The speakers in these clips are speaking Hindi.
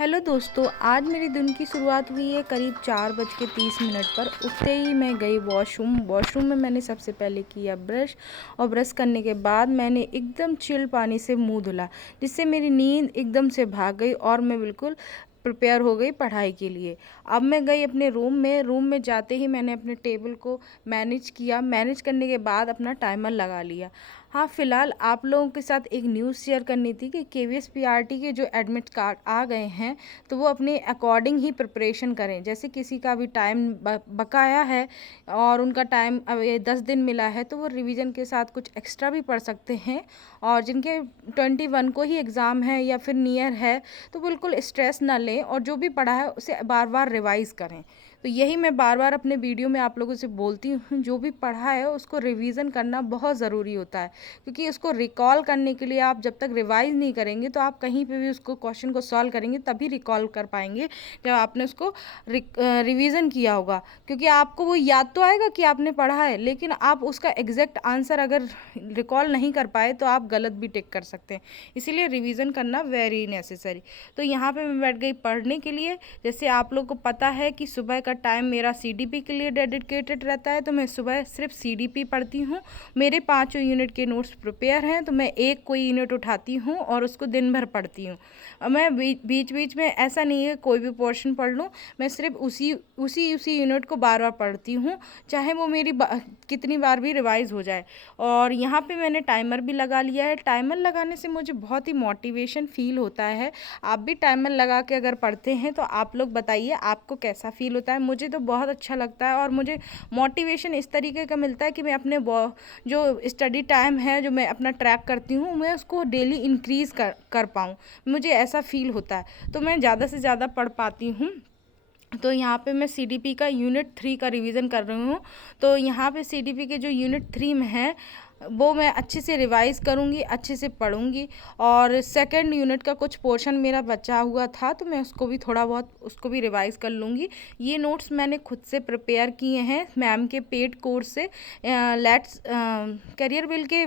हेलो दोस्तों, आज मेरी दिन की शुरुआत हुई है करीब 4:30 पर। उठते ही मैं गई वॉशरूम में मैंने सबसे पहले किया ब्रश, और ब्रश करने के बाद मैंने एकदम चिल पानी से मुंह धुला, जिससे मेरी नींद एकदम से भाग गई और मैं बिल्कुल प्रिपेयर हो गई पढ़ाई के लिए। अब मैं गई अपने रूम में जाते ही मैंने अपने टेबल को मैनेज करने के बाद अपना टाइमर लगा लिया। हाँ, फ़िलहाल आप लोगों के साथ एक न्यूज़ शेयर करनी थी कि केवीएस पीआरटी के जो एडमिट कार्ड आ गए हैं, तो वो अपने अकॉर्डिंग ही प्रिपरेशन करें। जैसे किसी का भी टाइम बकाया है और उनका टाइम अब ये 10 दिन मिला है, तो वो रिवीजन के साथ कुछ एक्स्ट्रा भी पढ़ सकते हैं। और जिनके 21 को ही एग्ज़ाम है या फिर नियर है, तो बिल्कुल स्ट्रेस ना लें और जो भी पढ़ा है उसे बार बार रिवाइज़ करें। तो यही मैं बार बार अपने वीडियो में आप लोगों से बोलती हूँ, जो भी पढ़ा है उसको रिवीजन करना बहुत ज़रूरी होता है, क्योंकि उसको रिकॉल करने के लिए आप जब तक रिवाइज नहीं करेंगे तो आप कहीं पे भी उसको क्वेश्चन को सॉल्व करेंगे तभी रिकॉल कर पाएंगे जब आपने उसको रिवीजन किया होगा। क्योंकि आपको वो याद तो आएगा कि आपने पढ़ा है, लेकिन आप उसका एग्जैक्ट आंसर अगर रिकॉल नहीं कर पाए तो आप गलत भी टिक कर सकते हैं। इसीलिए रिवीजन करना वेरी नेसेसरी। तो यहाँ पे मैं बैठ गई पढ़ने के लिए। जैसे आप लोग को पता है कि सुबह का टाइम मेरा सीडीपी के लिए डेडिकेटेड रहता है, तो मैं सुबह सिर्फ सीडीपी पढ़ती हूँ। मेरे 5 यूनिट के नोट्स प्रिपेयर हैं, तो मैं एक कोई यूनिट उठाती हूँ और उसको दिन भर पढ़ती हूँ। और मैं बीच बीच में ऐसा नहीं है कोई भी पोर्शन पढ़ लूँ, मैं सिर्फ उसी यूनिट को बार बार पढ़ती हूँ, चाहे वो मेरी कितनी बार भी रिवाइज हो जाए। और यहाँ पे मैंने टाइमर भी लगा लिया है। टाइमर लगाने से मुझे बहुत ही मोटिवेशन फील होता है। आप भी टाइमर लगा के अगर पढ़ते हैं तो आप लोग बताइए आपको कैसा फील होता है। मुझे तो बहुत अच्छा लगता है और मुझे मोटिवेशन इस तरीके का मिलता है कि मैं अपने जो स्टडी टाइम है, जो मैं अपना ट्रैक करती हूँ, मैं उसको डेली इंक्रीज़ कर पाऊँ, मुझे ऐसा फील होता है। तो मैं ज़्यादा से ज़्यादा पढ़ पाती हूँ। तो यहाँ पे मैं सीडीपी का यूनिट 3 का रिवीजन कर रही हूँ। तो यहाँ पे सीडीपी के जो यूनिट 3 में है वो मैं अच्छे से रिवाइज़ करूँगी, अच्छे से पढ़ूँगी। और सेकंड यूनिट का कुछ पोर्शन मेरा बचा हुआ था, तो मैं उसको भी थोड़ा बहुत उसको भी रिवाइज़ कर लूँगी। ये नोट्स मैंने खुद से प्रिपेयर किए हैं मैम के पेड कोर्स से। लेट्स करियर बिल के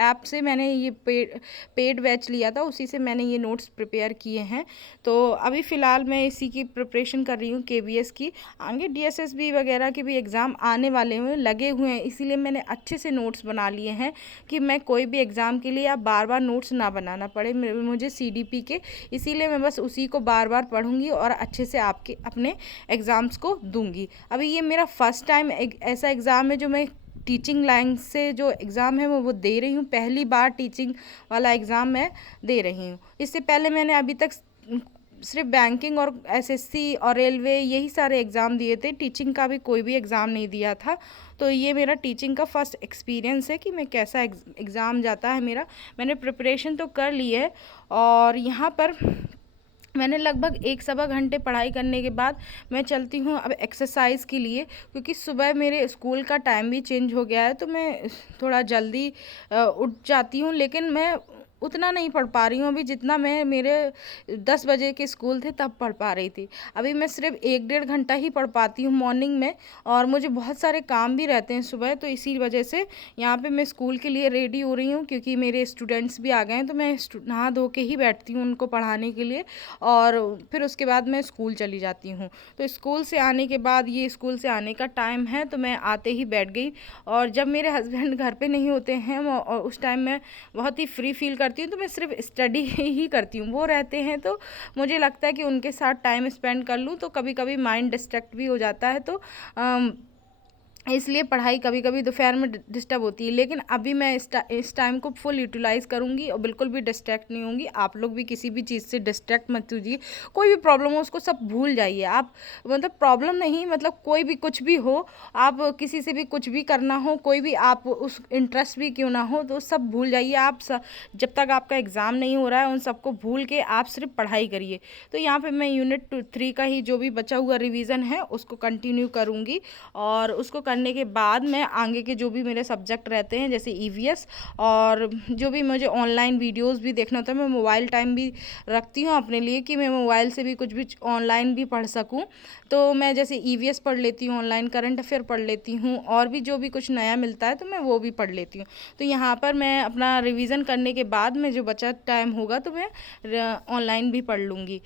ऐप से मैंने ये पेड बैच लिया था, उसी से मैंने ये नोट्स प्रिपेयर किए हैं। तो अभी फ़िलहाल मैं इसी की प्रिपरेशन कर रही हूँ केवीएस की। आगे डीएसएसबी वगैरह के भी एग्ज़ाम आने वाले हुए लगे हुए हैं, इसीलिए मैंने अच्छे से नोट्स बना लिए हैं कि मैं कोई भी एग्ज़ाम के लिए अब बार बार नोट्स ना बनाना पड़े मुझे सीडीपी के। इसीलिए मैं बस उसी को बार बार पढ़ूँगी और अच्छे से आपके अपने एग्ज़ाम्स को दूँगी। अभी ये मेरा फर्स्ट टाइम ऐसा एग्ज़ाम है जो मैं टीचिंग लाइन से जो एग्ज़ाम है वो दे रही हूँ। पहली बार टीचिंग वाला एग्ज़ाम मैं दे रही हूँ। इससे पहले मैंने अभी तक सिर्फ बैंकिंग और एसएससी और रेलवे यही सारे एग्ज़ाम दिए थे, टीचिंग का भी कोई भी एग्ज़ाम नहीं दिया था। तो ये मेरा टीचिंग का फर्स्ट एक्सपीरियंस है कि मैं कैसा एग्ज़ाम जाता है मेरा। मैंने प्रिपरेशन तो कर ली है और यहाँ पर मैंने लगभग 1 सवा घंटे पढ़ाई करने के बाद मैं चलती हूँ अब एक्सरसाइज के लिए, क्योंकि सुबह मेरे स्कूल का टाइम भी चेंज हो गया है, तो मैं थोड़ा जल्दी उठ जाती हूँ। लेकिन मैं उतना नहीं पढ़ पा रही हूँ अभी जितना मैं मेरे 10 बजे के स्कूल थे तब पढ़ पा रही थी। अभी मैं सिर्फ 1 डेढ़ घंटा ही पढ़ पाती हूँ मॉर्निंग में, और मुझे बहुत सारे काम भी रहते हैं सुबह, तो इसी वजह से यहाँ पे मैं स्कूल के लिए रेडी हो रही हूँ, क्योंकि मेरे स्टूडेंट्स भी आ गए हैं, तो मैं नहा धो के ही बैठती हूँ उनको पढ़ाने के लिए, और फिर उसके बाद मैं स्कूल चली जाती हूँ। तो स्कूल से आने के बाद ये स्कूल से आने का टाइम है, तो मैं आते ही बैठ गई। और जब मेरे हस्बैंड घर पे नहीं होते हैं और उस टाइम मैं बहुत ही फ्री फील करती हूँ, तो मैं सिर्फ स्टडी ही करती हूँ। वो रहते हैं तो मुझे लगता है कि उनके साथ टाइम स्पेंड कर लूँ, तो कभी कभी माइंड डिस्ट्रैक्ट भी हो जाता है, तो इसलिए पढ़ाई कभी कभी दोपहर में डिस्टर्ब होती है। लेकिन अभी मैं इस टाइम को फुल यूटिलाइज़ करूँगी और बिल्कुल भी डिस्ट्रैक्ट नहीं होंगी। आप लोग भी किसी भी चीज़ से डिस्ट्रैक्ट मत कीजिए। कोई भी प्रॉब्लम हो उसको सब भूल जाइए आप, मतलब प्रॉब्लम नहीं, मतलब कोई भी कुछ भी हो, आप किसी से भी कुछ भी करना हो, कोई भी आप उस इंटरेस्ट भी क्यों ना हो, तो सब भूल जाइए आप। जब तक आपका एग्ज़ाम नहीं हो रहा है उन सबको भूल के आप सिर्फ पढ़ाई करिए। तो यहाँ पे मैं यूनिट 3 का ही जो भी बचा हुआ रिवीजन है उसको कंटिन्यू करूँगी, और उसको करने के बाद मैं आगे के जो भी मेरे सब्जेक्ट रहते हैं जैसे ईवीएस, और जो भी मुझे ऑनलाइन वीडियोस भी देखना होता है, मैं मोबाइल टाइम भी रखती हूँ अपने लिए कि मैं मोबाइल से भी कुछ भी ऑनलाइन भी पढ़ सकूँ। तो मैं जैसे ईवीएस पढ़ लेती हूँ, ऑनलाइन करंट अफेयर पढ़ लेती हूँ, और भी जो भी कुछ नया मिलता है तो मैं वो भी पढ़ लेती हूँ। तो यहाँ पर मैं अपना रिवीजन करने के बाद में जो बचा टाइम होगा तो मैं ऑनलाइन भी पढ़ लूँगी।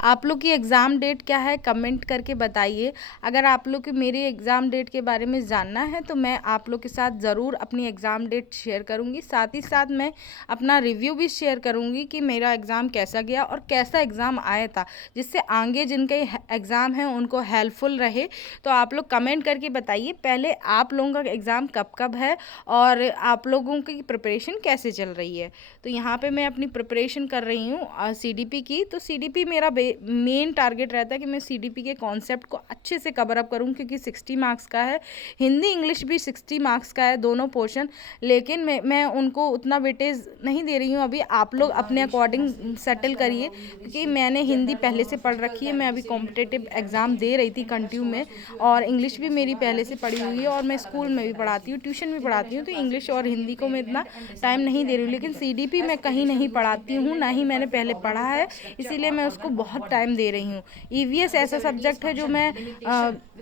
आप लोग की एग्ज़ाम डेट क्या है कमेंट करके बताइए। अगर आप लोग को मेरे एग्ज़ाम डेट के बारे में जानना है तो मैं आप लोग के साथ ज़रूर अपनी एग्ज़ाम डेट शेयर करूँगी। साथ ही साथ मैं अपना रिव्यू भी शेयर करूँगी कि मेरा एग्ज़ाम कैसा गया और कैसा एग्ज़ाम आया था, जिससे आगे जिनके एग्ज़ाम हैं उनको हेल्पफुल रहे। तो आप लोग कमेंट करके बताइए पहले आप लोगों का एग्ज़ाम कब कब है और आप लोगों की प्रिपरेशन कैसे चल रही है। तो यहाँ पे मैं अपनी प्रिपरेशन कर रही हूँ सीडीपी की। तो सीडीपी मेरा मेन टारगेट रहता है कि मैं सीडीपी के कॉन्सेप्ट को अच्छे से कवर अप करूँ, क्योंकि 60 मार्क्स का है। हिंदी इंग्लिश भी 60 मार्क्स का है, दोनों पोर्शन। लेकिन मैं उनको उतना वेटेज नहीं दे रही हूँ अभी। आप लोग अपने अकॉर्डिंग सेटल करिए, क्योंकि मैंने हिंदी पहले से पढ़ रखी है। मैं अभी कॉम्पिटिटिव एग्ज़ाम दे रही थी कंटिन्यू में, और इंग्लिश भी मेरी पहले से पढ़ी हुई है, और मैं स्कूल में भी पढ़ाती हूँ, ट्यूशन भी पढ़ाती हूँ। तो इंग्लिश और हिंदी को मैं इतना टाइम नहीं दे रही हूँ। लेकिन सीडीपी मैं कहीं नहीं पढ़ाती हूँ, ना ही मैंने पहले पढ़ा है, इसीलिए मैं उसको बहुत टाइम दे रही हूँ। ईवीएस ऐसा सब्जेक्ट है जो मैं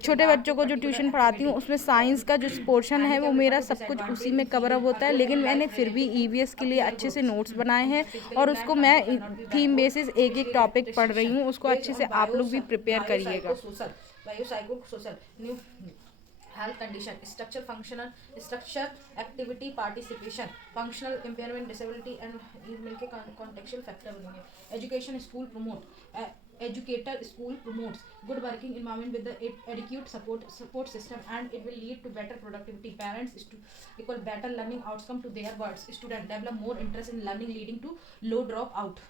छोटे बच्चों को जो ट्यूशन पढ़ाती हूँ उसमें साइंस का जो पोर्शन है वो मेरा सब कुछ उसी में कवर अप होता है। लेकिन मैंने फिर भी ईवीएस के लिए अच्छे से नोट्स बनाए हैं, और उसको मैं थीम बेसिस एक एक टॉपिक पढ़ रही हूँ। उसको अच्छे से आप लोग भी प्रिपेयर करिएगा। Health condition, structure, functional structure, activity, participation, functional impairment, disability and मिलके कॉन्टेक्चुअल फैक्टर बनेंगे। Education school promote, educator school promotes good working environment with the adequate support system, and it will lead to better productivity. Parents is to equal better learning outcome. To their words, student develop more interest in learning, leading to low drop out.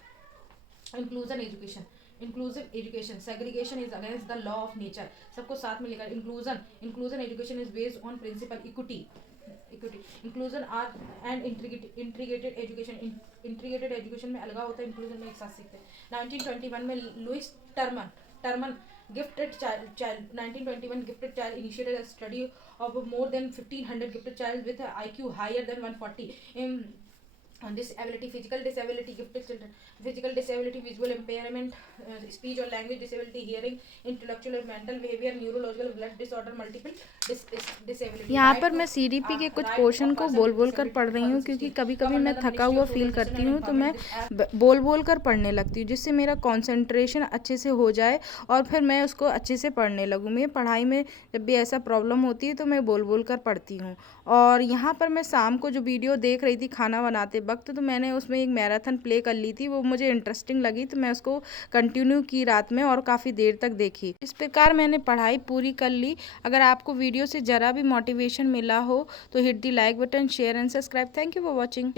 Inclusion education, inclusive education, segregation is against the law of nature. सबको साथ में लेकर inclusion education is based on principle equity inclusion are and integrated education में अलग होता है, इंक्लूजन में एक साथ सीखते हैं। 1921 में Louis Terman gifted child 1921 gifted child initiated a study of more than 1500 gifted child with IQ higher than 140 in disability, physical disability, gifted children, physical disability, visual impairment, speech or language disability, hearing, intellectual and mental behavior, neurological, blood disorder, multiple disability। यहाँ पर मैं सीडीपी के कुछ पोर्शन को बोल बोल कर पढ़ रही हूँ, क्योंकि कभी कभी मैं थका हुआ फील करती हूँ तो मैं बोल बोल कर पढ़ने लगती हूँ, जिससे मेरा कंसंट्रेशन अच्छे से हो जाए और फिर मैं उसको अच्छे से पढ़ने लगूँ। मैं पढ़ाई में जब भी ऐसा प्रॉब्लम होती है तो मैं बोल बोल कर पढ़ती हूँ। और यहाँ पर मैं शाम को जो वीडियो देख रही थी खाना बनाते वक्त, तो मैंने उसमें एक मैराथन प्ले कर ली थी, वो मुझे इंटरेस्टिंग लगी तो मैं उसको कंटिन्यू की रात में और काफ़ी देर तक देखी। इस प्रकार मैंने पढ़ाई पूरी कर ली। अगर आपको वीडियो से ज़रा भी मोटिवेशन मिला हो तो hit the like button, share and subscribe. Thank you for watching.